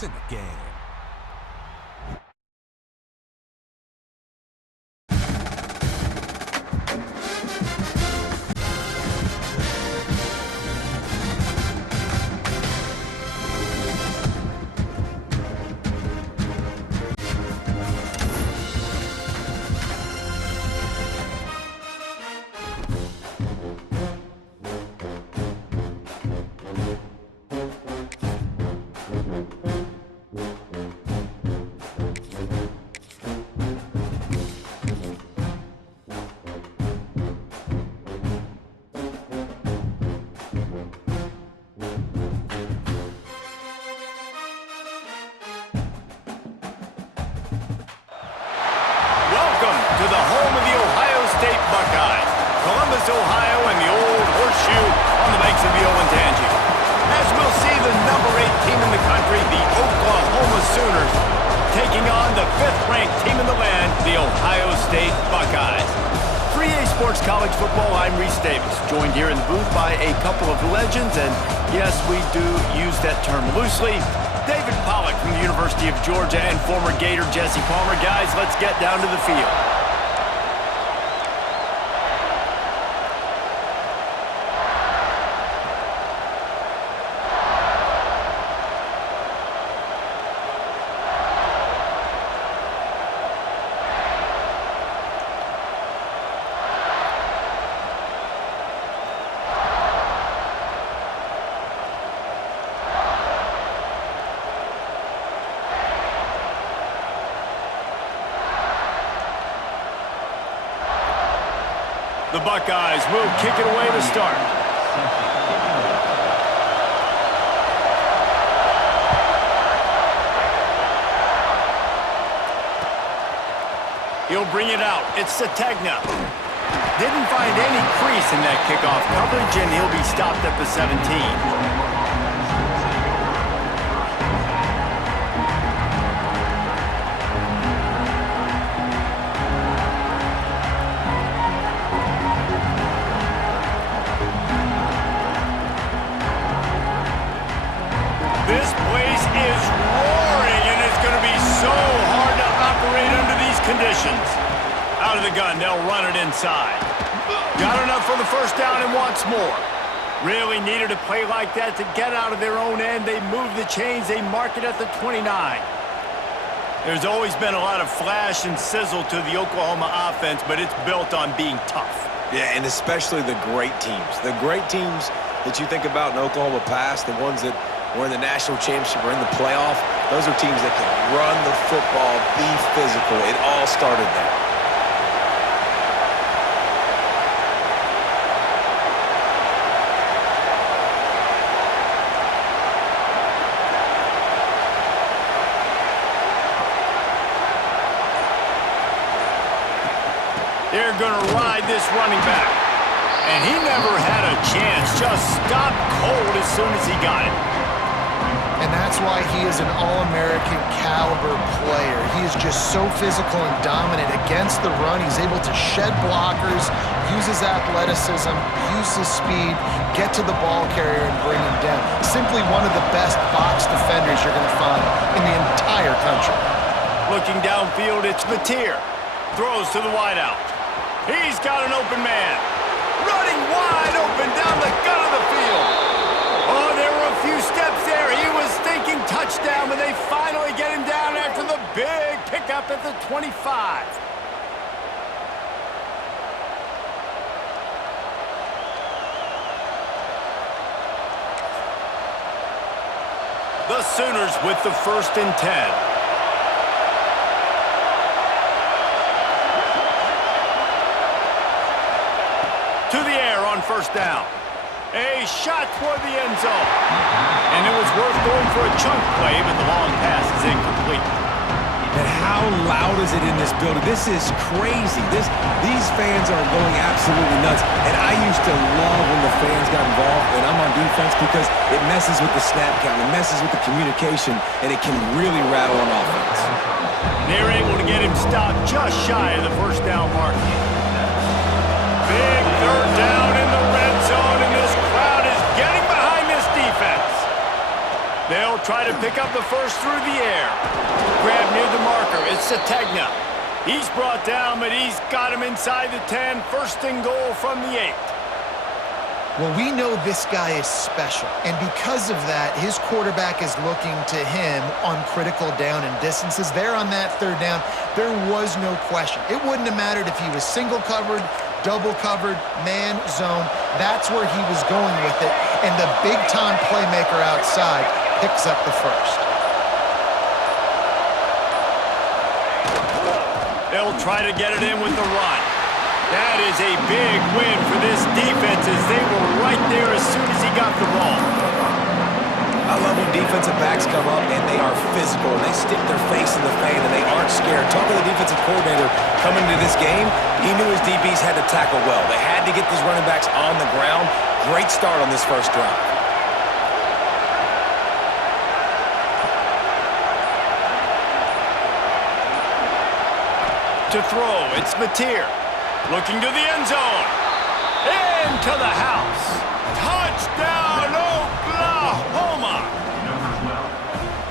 points in the game. To the home of the Ohio State Buckeyes, Columbus, Ohio, and the old horseshoe on the banks of the Olentangy. As we'll see, the number 8 team in the country, the Oklahoma Sooners, taking on the 5th-ranked team in the land, the Ohio State Buckeyes. 3A Sports College Football, I'm Reese Davis, joined here in the booth by a couple of legends, and yes, we do use that term loosely. David Pollack from the University of Georgia and former Gator Jesse Palmer. Guys, let's get down to the field. The Buckeyes will kick it away to start. He'll bring it out. It's Sategna. Didn't find any crease in that kickoff coverage, and he'll be stopped at the 17. This place is roaring, and it's going to be so hard to operate under these conditions. Out of the gun, they'll run it inside. Got enough for the first down and wants more. Really needed a play like that to get out of their own end. They move the chains. They mark it at the 29. There's always been a lot of flash and sizzle to the Oklahoma offense, but it's built on being tough. Yeah, and especially the great teams. The great teams that you think about in Oklahoma past, the ones that were in the national championship or in the playoff, those are teams that can run the football, be physical. It all started there. They're going to ride this running back. And he never had a chance. Just stopped cold as soon as he got it. And that's why he is an All-American caliber player. He is just so physical and dominant against the run. He's able to shed blockers, use his athleticism, use his speed, get to the ball carrier and bring him down. Simply one of the best box defenders you're going to find in the entire country. Looking downfield, it's Mateer. Throws to the wideout. He's got an open man. Running wide open down the gun of the field. Oh, there were a few steps there. He was thinking touchdown, but they finally get him down after the big pickup at the 25. The Sooners with the 1st and 10. To the air on 1st down. A shot toward the end zone. And it was worth going for a chunk play, but the long pass is incomplete. And how loud is it in this building? This is crazy. These fans are going absolutely nuts. And I used to love when the fans got involved, and I'm on defense, because it messes with the snap count, it messes with the communication, and it can really rattle an offense. They're able to get him stopped just shy of the 1st down mark. Big 3rd down in the red zone, and this crowd is getting behind this defense. They'll try to to pick up the first through the air. Grab near the marker. It's Sategna. He's brought down, but he's got him inside the 10. First and goal from the 8. Well, we know this guy is special, and because of that, his quarterback is looking to him on critical down and distances. There on that third down, there was no question. It wouldn't have mattered if he was single covered, double covered, man, zone. That's where he was going with it, and the big-time playmaker outside picks up the first. They'll try to get it in with the run. That is a big win for this defense as they were right there as soon as he got the ball. I love when defensive backs come up and they are physical and they stick their face in the fan and they aren't scared. Talking to the defensive coordinator coming into this game, he knew his DBs had to tackle well. They had to get these running backs on the ground. Great start on this first drive. To throw, it's Mateer. Looking to the end zone. Into the house. Touchdown, Oklahoma!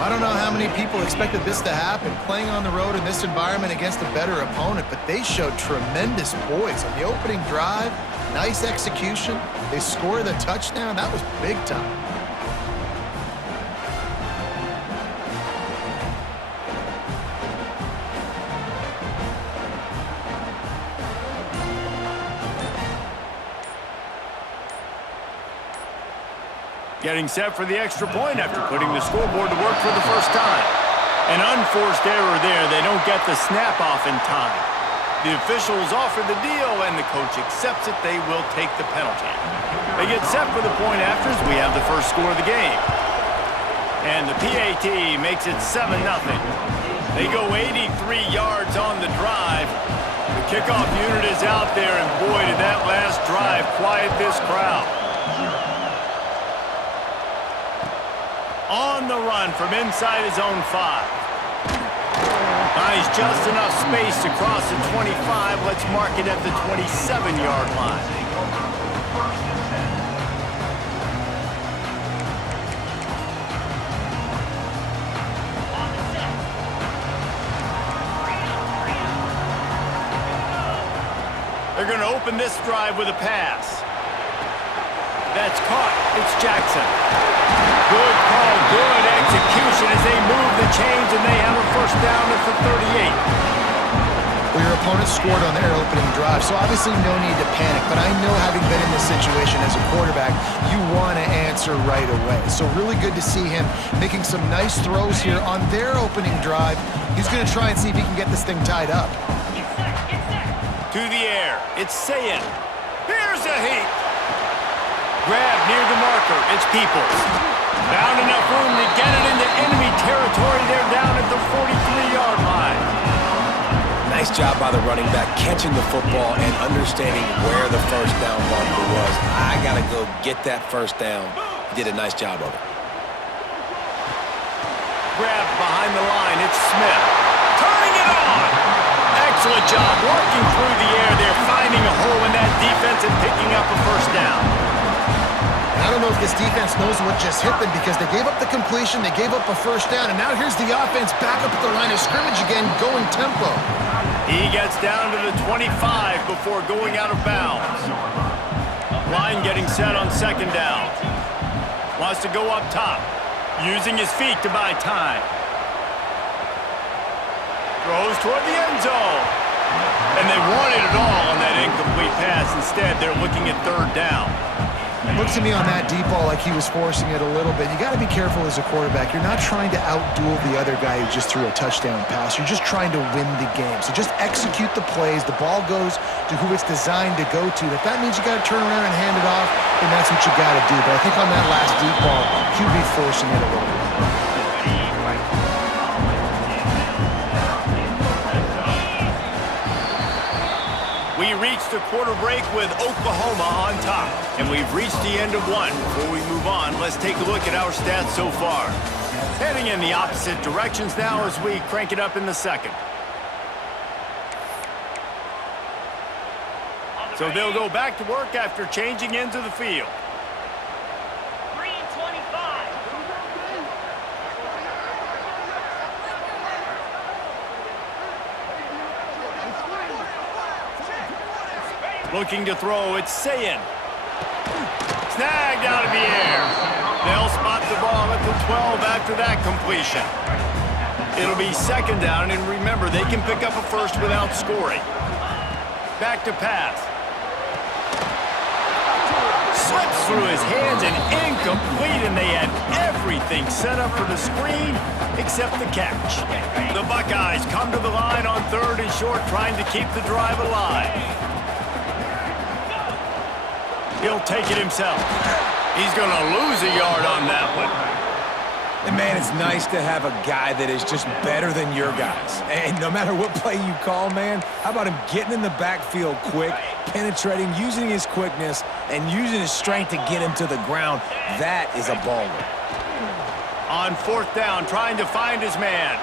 I don't know how many people expected this to happen, playing on the road in this environment against a better opponent, but they showed tremendous poise on the opening drive. Nice execution. They scored the touchdown. That was big time. Getting set for the extra point after putting the scoreboard to work for the first time. An unforced error there. They don't get the snap off in time. The officials offer the deal, and the coach accepts it. They will take the penalty. They get set for the point afters. We have the first score of the game. And the PAT makes it 7-0. They go 83 yards on the drive. The kickoff unit is out there, and boy, did that last drive quiet this crowd. On the run from inside his own 5. He's just enough space to cross the 25. Let's mark it at the 27-yard line. They're going to open this drive with a pass. That's caught. It's Jackson. Good call, good execution as they move the chains, and they have a first down at the 38. Well, your opponent scored on their opening drive, so obviously no need to panic. But I know, having been in this situation as a quarterback, you want to answer right away. So really good to see him making some nice throws here on their opening drive. He's going to try and see if he can get this thing tied up. To the air, it's Sayin. Here's a heat. Grab near the marker, it's Peoples. Found enough room to get it into enemy territory. They're down at the 43-yard line. Nice job by the running back catching the football and understanding where the first down marker was. I got to go get that first down. He did a nice job of it. Grab behind the line, it's Smith. Turning it on. Excellent job working through the air. They're finding a hole in that defense and picking up a first down. I don't know if this defense knows what just hit them, because they gave up the completion, they gave up a first down, and now here's the offense back up at the line of scrimmage again, going tempo. He gets down to the 25 before going out of bounds. Line getting set on second down. Wants to go up top, using his feet to buy time. Throws toward the end zone. And they wanted it all on that incomplete pass. Instead, they're looking at third down. Looks to me on that deep ball like he was forcing it a little bit. You got to be careful as a quarterback. You're not trying to outduel the other guy who just threw a touchdown pass. You're just trying to win the game. So just execute the plays. The ball goes to who it's designed to go to. If that means you got to turn around and hand it off, then that's what you got to do. But I think on that last deep ball, he'd be forcing it a little bit. We reached the quarter break with Oklahoma on top, and we've reached the end of one. Before we move on, let's take a look at our stats so far. Heading in the opposite directions now as we crank it up in the second. So they'll go back to work after changing into the field. 3 and 25. Looking to throw, it's Sayin. Snagged out of the air. They'll spot the ball at the 12 after that completion. It'll be second down, and remember, they can pick up a first without scoring. Back to pass. Slips through his hands and incomplete, and they had everything set up for the screen except the catch. The Buckeyes come to the line on 3rd and short, trying to keep the drive alive. He'll take it himself. He's going to lose a yard on that one. And man, it's nice to have a guy that is just better than your guys. And no matter what play you call, man, how about him getting in the backfield quick, penetrating, using his quickness, and using his strength to get him to the ground? That is a baller. On 4th down, trying to find his man.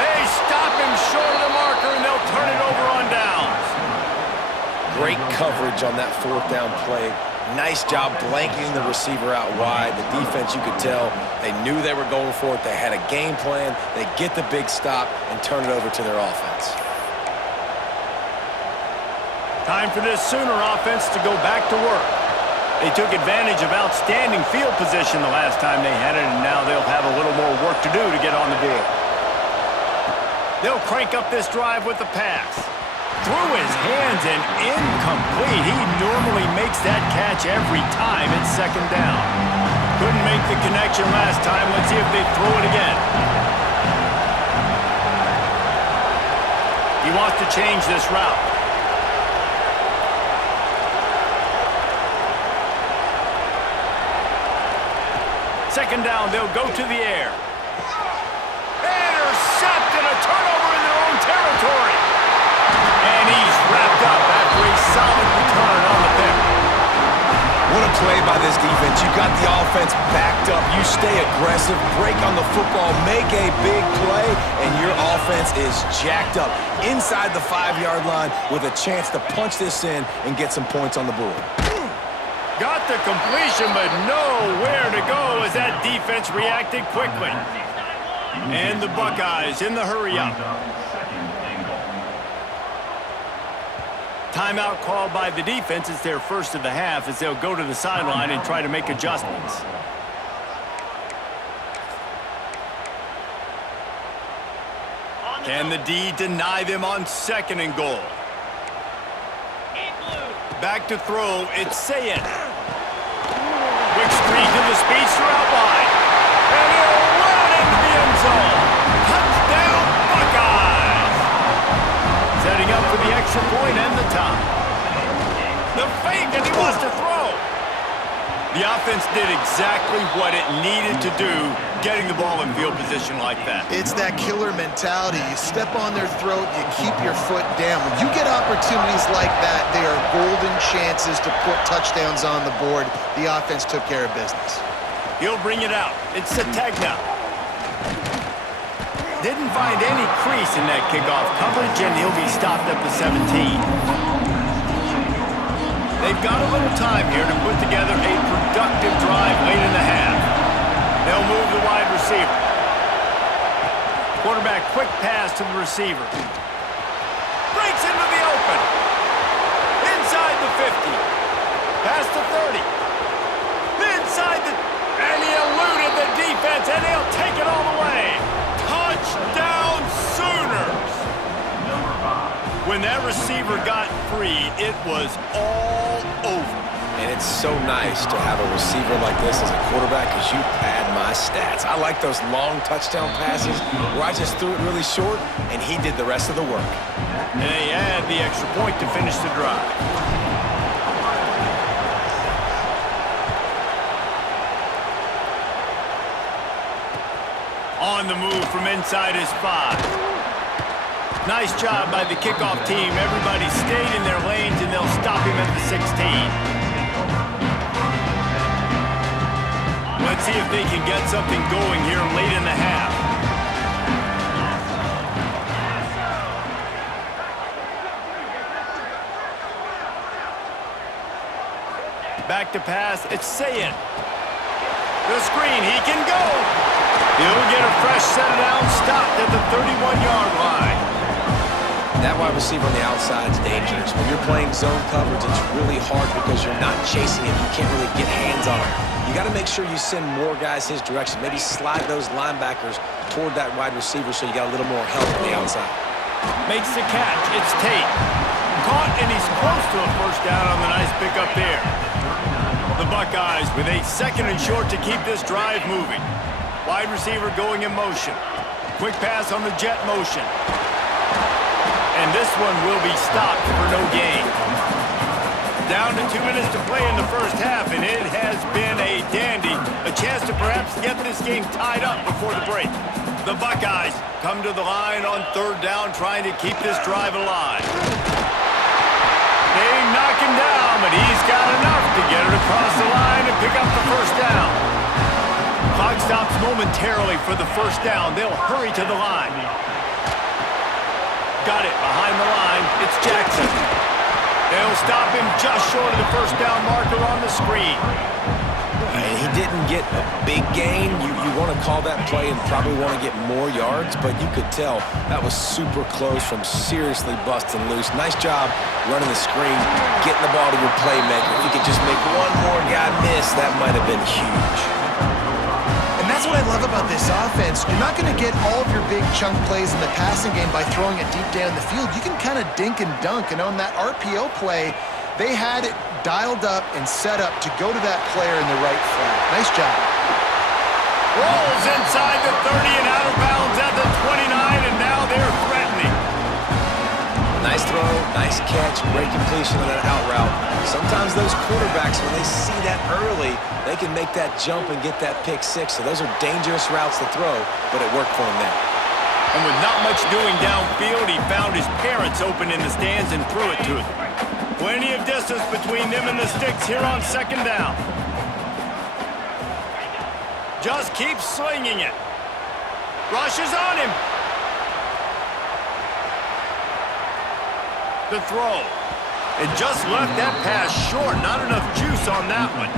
They stop him short of the marker, and they'll turn it over on downs. Great coverage on that 4th down play. Nice job blanketing the receiver out wide. The defense, you could tell, they knew they were going for it. They had a game plan. They get the big stop and turn it over to their offense. Time for this Sooner offense to go back to work. They took advantage of outstanding field position the last time they had it, and now they'll have a little more work to do to get on the board. They'll crank up this drive with the pass. Through his hands and incomplete. He normally makes that catch every time it's second down. Couldn't make the connection last time. Let's see if they throw it again. He wants to change this route. Second down, they'll go to the air. Intercepted, a turnover in their own territory. And he's wrapped up after a solid return on the pick. What a play by this defense. You got the offense backed up. You stay aggressive, break on the football, make a big play, and your offense is jacked up inside the 5-yard line with a chance to punch this in and get some points on the board. Got the completion, but nowhere to go as that defense reacted quickly. And the Buckeyes in the hurry-up. Timeout called by the defense. It's their first of the half as they'll go to the sideline and try to make adjustments. Can the D deny them on 2nd and goal? Back to throw, it's Sayin. Quick screen to the speedster out wide. And he'll run it into the end zone. Touchdown, Buckeyes! Setting up for the extra point and the tie. The fake, and he wants to throw. The offense did exactly what it needed to do, getting the ball in field position like that. It's that killer mentality. You step on their throat, you keep your foot down. When you get opportunities like that, they are golden chances to put touchdowns on the board. The offense took care of business. He'll bring it out. It's Sategna. Didn't find any crease in that kickoff coverage, and he'll be stopped at the 17. They've got a little time here to put together a productive drive late in the half. They'll move the wide receiver. Quarterback quick pass to the receiver. Breaks into the open. Inside the 50. Past the 30. Inside the... And he eluded the defense, and he'll take it all the way. Touchdown Sooners! When that receiver got free, it was all over. And it's so nice to have a receiver like this as a quarterback because you pad my stats. I like those long touchdown passes where I just threw it really short and he did the rest of the work. And they add the extra point to finish the drive. On the move from inside his 5. Nice job by the kickoff team. Everybody stayed in their lanes, and they'll stop him at the 16. Let's see if they can get something going here late in the half. Back to pass, it's Sayin. The screen, he can go. He'll get a fresh set down, stopped at the 31-yard line. That wide receiver on the outside is dangerous. When you're playing zone coverage, it's really hard because you're not chasing him. You can't really get hands on him. You got to make sure you send more guys his direction. Maybe slide those linebackers toward that wide receiver so you got a little more help on the outside. Makes the catch. It's Tate. Caught, and he's close to a first down on the nice pickup there. The Buckeyes with a 2nd and short to keep this drive moving. Wide receiver going in motion. Quick pass on the jet motion. And this one will be stopped for no gain. Down to 2 minutes to play in the first half, and it has been a dandy. A chance to perhaps get this game tied up before the break. The Buckeyes come to the line on 3rd down, trying to keep this drive alive. They knock him down, but he's got enough to get it across the line and pick up the first down. Clock stops momentarily for the first down. They'll hurry to the line. Got it behind the line. It's Jackson. They'll stop him just short of the first down marker on the screen. And he didn't get a big gain. You want to call that play and probably want to get more yards, but you could tell that was super close from seriously busting loose. Nice job running the screen, getting the ball to your playmaker. If you could just make one more guy miss, that might have been huge. And that's what I love about this offense. You're not going to get all of your big chunk plays in the passing game by throwing it deep down the field. You can kind of dink and dunk, and on that RPO play, they had it dialed up and set up to go to that player in the right flat. Nice job. Rolls inside the 30 and out of bounds at the 29, and now they're threatening. Nice throw, nice catch, great completion on that out route. Sometimes those quarterbacks, when they see that early, they can make that jump and get that pick six. So those are dangerous routes to throw, but it worked for him there. And with not much doing downfield, he found his parents open in the stands and threw it to them. Plenty of distance between them and the sticks here on 2nd down. Just keeps slinging it. Rushes on him. The throw. It just left that pass short. Not enough juice on that one.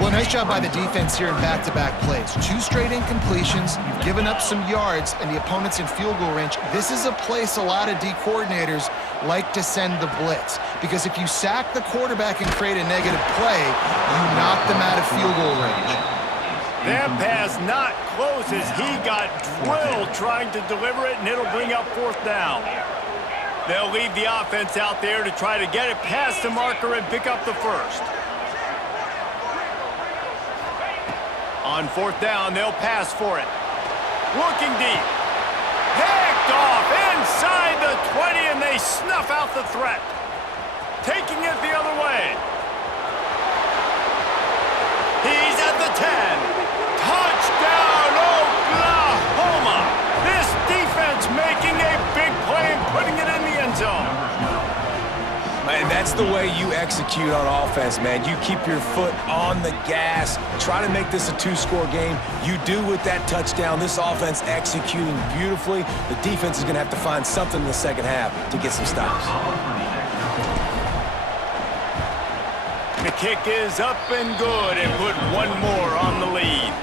Well, nice job by the defense here in back-to-back plays. 2 straight incompletions, you've given up some yards, and the opponent's in field goal range. This is a place a lot of D coordinators like to send the blitz, because if you sack the quarterback and create a negative play, you knock them out of field goal range. That pass not close as he got drilled trying to deliver it, and it'll bring up 4th down. They'll leave the offense out there to try to get it past the marker and pick up the first. On 4th down, they'll pass for it. Looking deep. Picked off inside the 20, and they snuff out the threat. Taking it the other way. He's at the 10. Touchdown, Oklahoma! This defense making a big play and putting it in the end zone. And that's the way you execute on offense, man. You keep your foot on the gas. Try to make this a 2-score game. You do with that touchdown. This offense executing beautifully. The defense is going to have to find something in the second half to get some stops. The kick is up and good, and put one more on the lead.